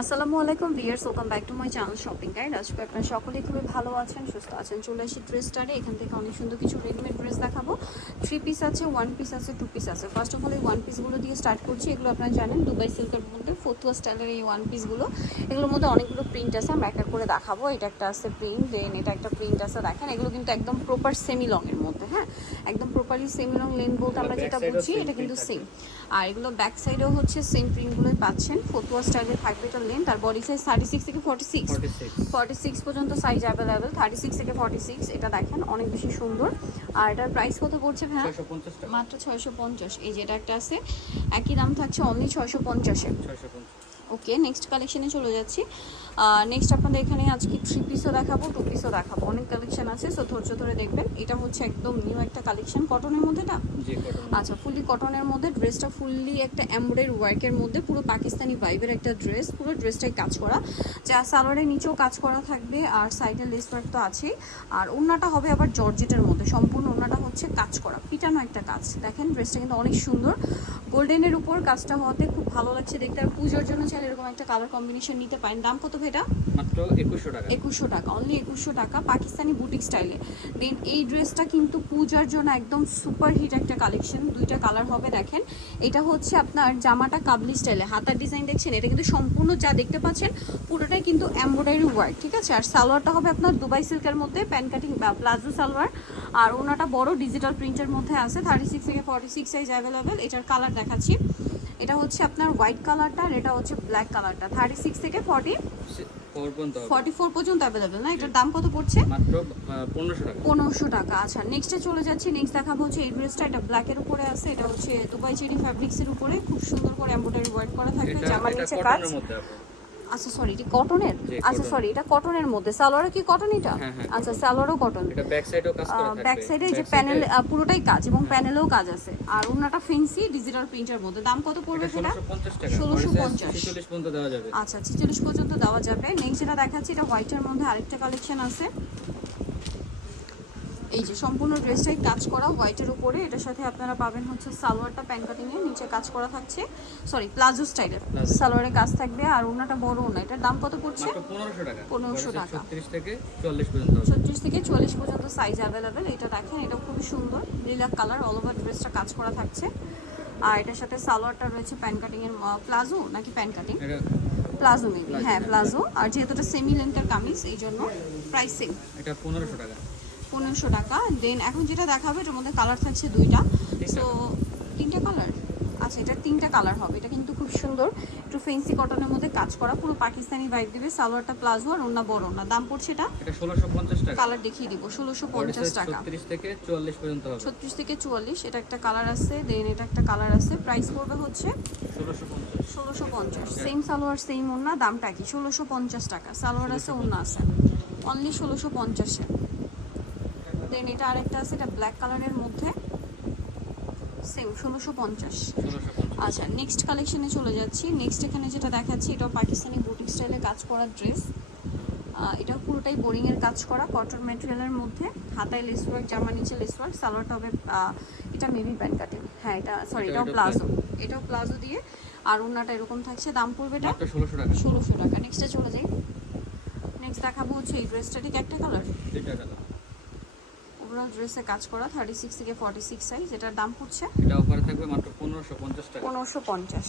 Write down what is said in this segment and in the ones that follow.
আসসালামু আলাইকুম viewers welcome back to my channel shopping guide. আজকে আপনারা সকলেই খুবই ভালো আছেন, সুস্থ আছেন। চলে আসি ড্রেস স্টারে এখান থেকে অনেক সুন্দর কিছু রেডিমেড ড্রেস দেখাবো। থ্রি পিস আছে ওয়ান পিস আছে টু পিস আছে। ফার্স্ট অফ অল এই ওয়ান পিসগুলো দিয়ে স্টার্ট করছি, এগুলো আপনারা জানেন দুবাই সিল্কের মধ্যে ফতুয়া স্টাইলের এই ওয়ান পিসগুলো এগুলোর মধ্যে অনেকগুলো প্রিন্ট আছে আমরা একটা করে দেখাবো। এটা একটা আছে প্রিন্ট দেন এটা একটা প্রিন্ট আছে, দেখেন। এগুলো কিন্তু একদম প্রপার সেমি লং এর মধ্যে হ্যাঁ একদম প্রপারলি সেম লং লেন বলতে আমরা যেটা side ও বুঝি এটা কিন্তু সেম আর এগুলো ব্যাক সাইডেও হচ্ছে সেম প্রিন্টগুলোই পাচ্ছেন ফতুয়া স্টাইলের থাকবে এটা লেন্থ আর বডি সাইজ থার্টি সিক্স থেকে ফর্টি সিক্স 46 ফর্টি সিক্স পর্যন্ত সাইজ অ্যাভেলেবেল থার্টি সিক্স থেকে ফর্টি সিক্স এটা দেখেন অনেক বেশি সুন্দর। আর এটার প্রাইস কত পড়ছে 650 মাত্র ছয়শো পঞ্চাশ এই যেটা একটা আছে একই দাম থাকছে অনলি ছয়শো পঞ্চাশে। 650 ওকে নেক্সট কালেকশনে চলে যাচ্ছি। নেক্সট আপনাদের এখানে আজকে থ্রি পিসও দেখাবো টু পিসও দেখাবো। অনেক কালেকশন আছে সো ধৈর্য ধরে দেখবেন। এটা হচ্ছে একদম নিউ একটা কালেকশন কটনের মধ্যে না? আচ্ছা ফুললি কটনের মধ্যে। ড্রেসটা ফুললি একটা এমব্রয়েড ওয়ার্কের মধ্যে। পুরো পাকিস্তানি ভাইবের একটা ড্রেস পুরো ড্রেসটাই কাজ করা। যা সালোয়ারের নিচেও কাজ করা থাকবে আর সাইডের লেস ওয়ার্ক তো আছেই। আর ওড়নাটা হবে আবার জর্জেটের মধ্যে। সম্পূর্ণ ওড়নাটা হচ্ছে কাজ করা পিটানো একটা কাজ। দেখেন ড্রেসটা কিন্তু অনেক সুন্দর। গোল্ডেনের উপর কাজটা হওয়াতে খুব ভালো লাগছে দেখতে আর পুজোর জন্য চাইলে এরকম একটা কালার কম্বিনেশন নিতে পারেন। দাম কত ভেটা মাত্র 2100 টাকা। একুশশো টাকা অনলি একুশশো টাকা পাকিস্তানি বুটিক স্টাইলে দেন এই ড্রেসটা কিন্তু পূজার জন্য একদম সুপার হিট একটা কালেকশন দুইটা কালার হবে দেখেন। এটা হচ্ছে আপনার জামাটা কাবলি স্টাইলে হাতার ডিজাইন দেখছেন? এটা কিন্তু সম্পূর্ণ যা দেখতে পাচ্ছেন পুরোটাই কিন্তু এমব্রয়ডারি ওয়ার্ক ঠিক আছে? আর সালোয়ারটা হবে আপনার দুবাই সিল্কের মধ্যে প্যান কাটিং বা প্লাজো সালোয়ার। আর ওনাটা বড় ডিজিটাল প্রিন্টের মধ্যে আছে থার্টি সিক্স থেকে ফর্টি সিক্স সাইজ অ্যাভেলেবেল এটার কালার দেখাচ্ছি। এটা হচ্ছে আপনার হোয়াইট কালারটা আর এটা হচ্ছে ব্ল্যাক কালারটা থার্টি সিক্স থেকে ফর্টি। ফর্টি ফোর পর্যন্ত অ্যাভেলেবেল না? এটার দাম কত পড়ছে? মাত্র 1500 টাকা। পনেরোশো টাকা আচ্ছা। নেক্সটে চলে যাচ্ছি নেক্সট দেখাবো হচ্ছে এই ড্রেসটা এটা ব্ল্যাকের উপরে আছে এটা হচ্ছে দুবাই চেরি ফ্যাব্রিক্সের উপরে খুব সুন্দর করে এমব্রয়ডারি ওয়ার্ক করা থাকবে জামার নিচে কাজ। আচ্ছা সরি এটা কটনের আচ্ছা সরি এটা কটনের মধ্যে। সালোয়ারও কি কটন এটা? হ্যাঁ, হ্যাঁ, আচ্ছা সালোয়ারও কটন এটা ব্যাক সাইডেও কাজ করা থাকবে। ব্যাক সাইডে যে প্যানেল পুরোটাই কাজ এবং প্যানেলেও কাজ আছে। আর ওনাটা ফেন্সি ডিজিটাল প্রিন্টের মধ্যে। দাম কত পড়বে সেটা? 1650 টাকা। 1650 46 পর্যন্ত দেওয়া যাবে। আচ্ছা ছিচল্লিশ পর্যন্ত দেওয়া যাবে। নেক্সট যেটা দেখাচ্ছি এটা হোয়াইটের মধ্যে আরেকটা কালেকশন আছে। এই যে সম্পূর্ণ ড্রেসটাই কাজ করা হোয়াইটের উপরে। এটার সাথে আপনারা পাবেন হচ্ছে সালোয়ারটা প্যান কাটিং এর নিচে কাজ করা থাকছে। সরি প্লাজো স্টাইলের। সালোয়ারের কাজ থাকবে আর ওনাটা বড় ওনা এটার দাম কত পড়ছে? পনেরোশো টাকা। 1500 টাকা। 36 থেকে 44 পর্যন্ত ছত্রিশ থেকে চুয়াল্লিশ পর্যন্ত সাইজ অ্যাভেলেবেল এটা দেখেন এটা খুবই সুন্দর। লিলাক কালার অল ওভার ড্রেসটা কাজ করা থাকছে। আর এটার সাথে সালোয়ারটা রয়েছে প্যান কাটিং এর প্লাজো নাকি প্যান কাটিং প্লাজো মেবি হ্যাঁ প্লাজো। আর যেহেতু এটা সেমি লেন্থের কামিজ এই জন্য প্রাইস সেম এটা 1500 টাকা। পনেরোশো টাকা। দেন এখন যেটা দেখাবে এটার মধ্যে কালার থাকছে দুইটা। সো তিনটা কালার আচ্ছা এটা তিনটা কালার হবে। এটা কিন্তু খুব সুন্দর। একটু ফেন্সি কটনের মধ্যে কাজ করা। পুরো পাকিস্তানি বাইক দিবে। সালোয়ারটা প্লাজো আর অন্য বড় না দাম পড়ছে এটা? এটা 1650 টাকা। কালার দেখিয়ে দিব। ষোলোশো পঞ্চাশ টাকা। 36 থেকে 44 পর্যন্ত হবে। ছত্রিশ থেকে চুয়াল্লিশ। এটা একটা কালার আছে। দেন এটা একটা কালার আছে। প্রাইস পড়বে হচ্ছে ষোলোশো পঞ্চাশ। সেম সালোয়ার সেম ওন্না দামটা কি? ষোলোশো পঞ্চাশ টাকা। সালোয়ার আছে ওন্না আছে। অনলি ষোলোশো পঞ্চাশে। দেন এটা আরেকটা আছে এটা ব্ল্যাক কালারের মধ্যে। সেম ষোলোশো পঞ্চাশ। 1650 আচ্ছা নেক্সট কালেকশনে চলে যাচ্ছি। নেক্সট এখানে যেটা দেখাচ্ছি এটাও পাকিস্তানি বুটিক স্টাইলে কাজ করা ড্রেস এটা পুরোটাই বোরিংয়ের কাজ করা কটন ম্যাটেরিয়ালের মধ্যে। হাতায় লেস ওয়ার্ক জামা নিচে লেস ওয়ার্ক সালোয়ারটা হবে এটা মেবি প্যান্ট কাটিং হ্যাঁ এটা সরি এটা- এটাও প্লাজো। এটাও প্লাজো দিয়ে। আর ওনাটা এরকম থাকছে দাম পড়বে এটা 1600 টাকা। ষোলোশো টাকা। নেক্সটে চলে যাই। নেক্সট দেখাবো হচ্ছে এই ড্রেসটা ঠিক একটা কালার কালার ওভারঅল ড্রেসে কাজ করা থার্টি সিক্স থেকে ফর্টি সিক্স সাইজ এটার দাম পড়ছে এটা অফারে থাকবে মাত্র 1550 টাকা। পনেরোশো পঞ্চাশ।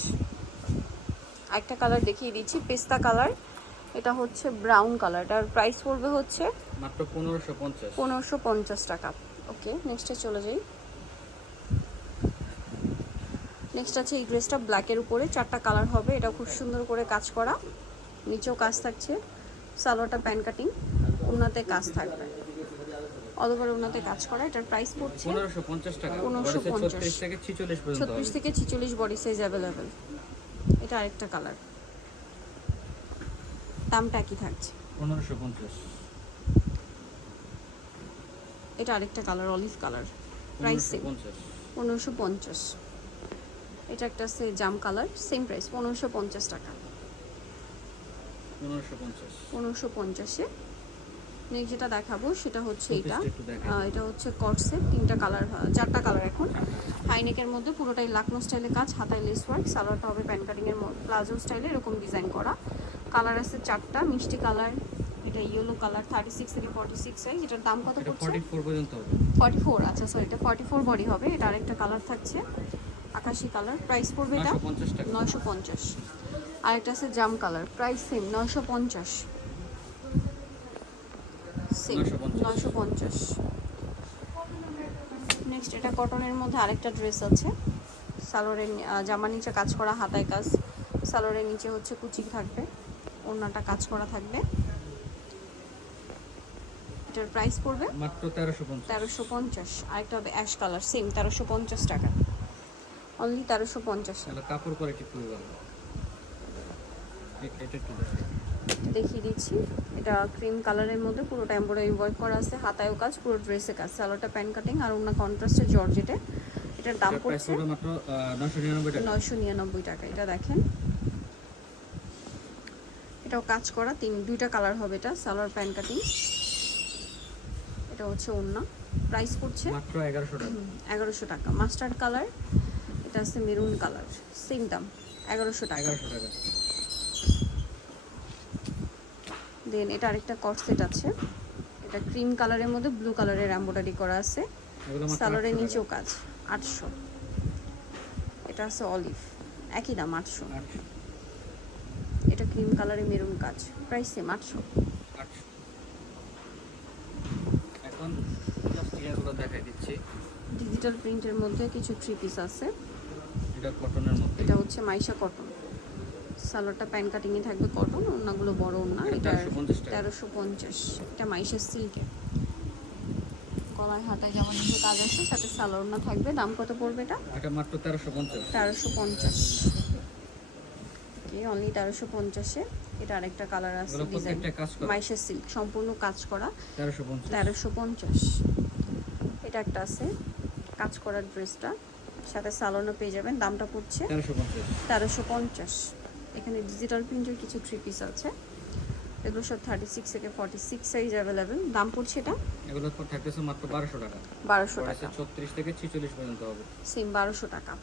একটা কালার দেখিয়ে দিচ্ছি পেস্তা কালার এটা হচ্ছে ব্রাউন কালার এটার প্রাইস পড়বে হচ্ছে মাত্র 1550 পনেরোশো পঞ্চাশ টাকা। ওকে নেক্সটে চলে যাই। নেক্সট আছে এই ড্রেসটা ব্ল্যাকের উপরে চারটা কালার হবে এটা খুব সুন্দর করে কাজ করা। নিচেও কাজ থাকছে সালোয়ারটা প্যান কাটিং ওনাতে কাজ থাকবে। অল ওভার ওনাতে কাজ করা এটার প্রাইস পড়ছে 1550 টাকা। 1550 বডি সাইজ 36 থেকে 46 ছত্রিশ থেকে ছিচল্লিশ বডি সাইজ অ্যাভেলেবেল এটা আরেকটা কালার দামটা একই থাকছে। 1550 এটা আরেকটা colour olive colour price same পনেরোশো পঞ্চাশ। এটা একটা আছে জাম কালার সেম প্রাইস পনেরোশো পঞ্চাশ টাকা। 1550 পনেরোশো পঞ্চাশে নেক্সট যেটা দেখাবো সেটা হচ্ছে এটা। এটা হচ্ছে কটসেট তিনটা কালার চারটা কালার এখন। হাইনেকের মধ্যে পুরোটাই লাকনো স্টাইলে কাজ হাতায় লেস ওয়ার্ক সালোয়ারটা হবে প্যান কাটিং এর প্লাজো স্টাইলে এরকম ডিজাইন করা। কালার আছে চারটা মিষ্টি কালার এটা ইয়েলো কালার থার্টি সিক্স থেকে ফর্টি সিক্স সাইজ এটার দাম কত পড়ছে? ফর্টি ফোর আচ্ছা সরি এটা ফর্টি ফোর বডি হবে এটা আরেকটা কালার থাকছে আকাশি কালার প্রাইস পড়বে এটা? নয়শো পঞ্চাশ আরেকটা আছে জাম কালার প্রাইস সেম নয়শো পঞ্চাশ। 950 পঞ্চাশ। নেক্সট এটা কটনের মধ্যে আরেকটা ড্রেস আছে। সালোয়ারের জামার নিচে কাজ করা হাতায় কাজ। সালোয়ারের নিচে হচ্ছে কুচি থাকবে ওড়নাটা কাজ করা থাকবে। এটার প্রাইস পড়বে মাত্র তেরোশো পঞ্চাশ। তেরোশো পঞ্চাশ। আরেকটা হবে অ্যাশ কালার সেম তেরোশো পঞ্চাশ টাকা। অনলি তেরোশো পঞ্চাশ। কাপড় কোয়ালিটি খুবই ভালো। এটা। দেখিয়ে দিচ্ছি। এটা ক্রিম কালারের মধ্যে পুরোটা এমব্রয়ডারি ওয়ার্ক করা আছে হাতায়ও কাজ পুরো ড্রেসে কাজ। সালোয়ারটা প্যান্ট কাটিং আর অন্য কন্ট্রাস্টে জর্জেটে এটার দাম পড়ছে মাত্র নশো নিরানব্বই টাকা। নয়শো নিরানব্বই টাকা এটা দেখেন। এটাও কাজ করা তিন দুইটা কালার হবে এটা সালোয়ার প্যান্ট কাটিং এটা হচ্ছে অন্য প্রাইস পড়ছে মাত্র এগারোশো টাকা। এগারোশো টাকা। মাস্টার্ড কালার এটা আছে মেরুন কালার সেম দাম এগারোশো টাকা। এগারোশো টাকা। দেন এটা আরেকটা কট সেট আছে। এটা ক্রিম কালারের মধ্যে ব্লু কালারের এমব্রয়ডারি করা আছে। সালোয়ারের নিচেও কাজ আটশো। এটা আছে অলিভ একই দাম আটশো। এটা ক্রিম কালারের মেরুন কাজ প্রাইস সেম আটশো। আটশো। এখন দেখাই দিচ্ছি। ডিজিটাল প্রিন্টের মধ্যে কিছু থ্রি পিস আছে। এটা কটনের মধ্যে। এটা হচ্ছে মাইশা কটন সালোয়ারটা প্যান কাটিংয়ে থাকবে কটন ওনাগুলো বড় ওনা এটা এটা 1350 তেরোশো পঞ্চাশ। এটা মাইশা সিল্কের গলায় হাতায় যেমন নিচে কাজ আছে সাথে সালোয়ার ওনা থাকবে। দাম কত পড়বে এটা? এটা মাত্র তেরোশো পঞ্চাশ। তেরোশো পঞ্চাশ। অনলি তেরোশো পঞ্চাশে। এটা আরেকটা কালার আছে ডিজাইন প্রত্যেকটা কাজ করা? মাইশা সিল্ক সম্পূর্ণ কাজ করা। তেরোশো পঞ্চাশ। এটা একটা আছে কাজ করার ড্রেসটা। সাথে সালোয়ারও পেয়ে যাবেন দামটা পড়ছে তেরোশো পঞ্চাশ। এখানে ডিজিটাল প্রিন্টের কিছু থ্রি পিস আছে। এগুলো সব থার্টি সিক্স থেকে ফর্টি সিক্স সাইজ অ্যাভেলেবেল দাম পড়ছে এটা? এগুলো থাকতেছে মাত্র বারোশো টাকা। বারোশো টাকা। ছত্রিশ থেকে ছিচল্লিশ পর্যন্ত হবে। সেম বারোশো টাকা।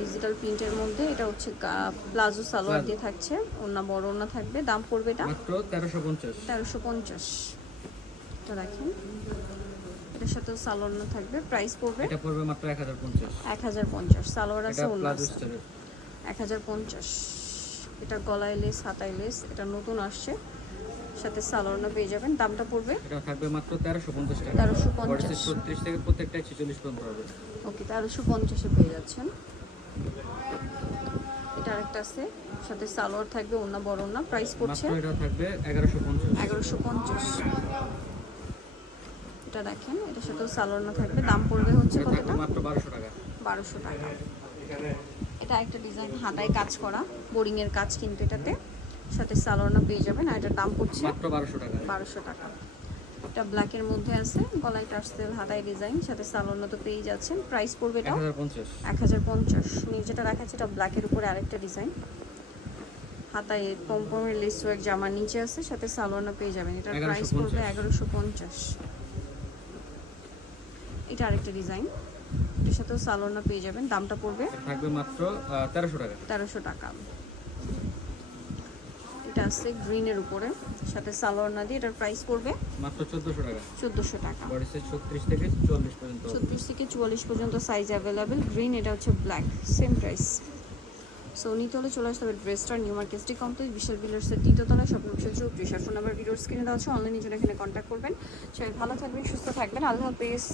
ডিজিটাল প্রিন্টের মধ্যে এটা হচ্ছে প্লাজো সালোয়ার দিয়ে থাকছে। ওনা বড় ওনা থাকবে। দাম পড়বে এটা? মাত্র তেরোশো পঞ্চাশ। তেরোশো পঞ্চাশ। এটা দেখেন। এটার সাথে সালোয়ার ওনা থাকবে। প্রাইস পড়বে এটা পড়বে মাত্র এক হাজার পঞ্চাশ। এক হাজার পঞ্চাশ। সালোয়ার আছে এটা ওনা প্লাজো আছে। স্টাইলের এক হাজার পঞ্চাশ। এটা গলায় লেস হাতায় লেস এটা নতুন আসছে। সাথে সালোয়ারও পেয়ে যাবেন। দামটা পড়বে এটা থাকবে মাত্র তেরোশো পঞ্চাশ টাকা। তেরোশো পড়েছে পঞ্চাশ ছত্রিশ থেকে প্রত্যেকটা ছিচল্লিশ পর্যন্ত হবে। ওকে তেরোশো পঞ্চাশে পেয়ে যাচ্ছেন। এটা আরেকটা আছে। সাথে সালোয়ার থাকবে অন্য বড় না প্রাইস পড়ছে মাত্র এটা থাকবে এগারোশো পঞ্চাশ। এগারোশো পঞ্চাশ। এটা দেখেন এটার সাথেও সালোয়ার না থাকবে। দাম পড়বে হচ্ছে এটা কতটা? মাত্র বারোশো টাকা। বারোশো টাকা। এটা একটা ডিজাইন হাতায় কাজ করা বোরিং এর কাজ কিন্তু এটাতে। সাথে সালোয়ারনা পেয়ে যাবেন আর এটার দাম পড়ছে মাত্র বারোশো টাকা। বারোশো টাকা। এটা ব্ল্যাকের মধ্যে আছে গলায় টার্সেল হাতায় ডিজাইন সাথে সালোয়ারনা তো পেয়ে যাচ্ছেন। প্রাইস পড়বে এটা এটাও হাজার পঞ্চাশ। এক হাজার পঞ্চাশ। নিয়ে যেটা দেখাচ্ছে এটা ব্ল্যাকের উপরে আরেকটা ডিজাইন হাতায় পম্পমের লেস ওয়ার্ক জামার নিচে আছে সাথে সালোয়ারনা পেয়ে যাবেন। এটার 1150 প্রাইস পড়বে এগারোশো পঞ্চাশ। এটা আরেকটা ডিজাইন এটার সাথেও সালোয়ারনা পেয়ে যাবেন দামটা পড়বে থাকবে মাত্র তেরোশো টাকা। তেরোশো টাকা। এটা আছে গ্রিনের উপরে সাথে সালোয়ারনা দিয়ে এটার প্রাইস পড়বে মাত্র চোদ্দোশো টাকা। চোদ্দোশো টাকা। পড়েছে ছত্রিশ থেকে চল্লিশ পর্যন্ত হবে। ছত্রিশ থেকে চুয়াল্লিশ পর্যন্ত সাইজ অ্যাভেলেবেল গ্রিন এটা হচ্ছে ব্ল্যাক সেম প্রাইস সো নিতে হলে চলে আসতে হবে ড্রেসটা New Market street complex Bishal বিলার্সের তৃতীয়তলায় স্বপ্ন চৌত্রিশ আর ফোন নাম্বার ভিডিওর স্ক্রিনে দেওয়া আছে অনলাইনে জন্য এখানে কন্ট্যাক্ট করবেন। সবাই ভালো থাকবেন সুস্থ থাকবেন। আল্লাহ হাফেজ।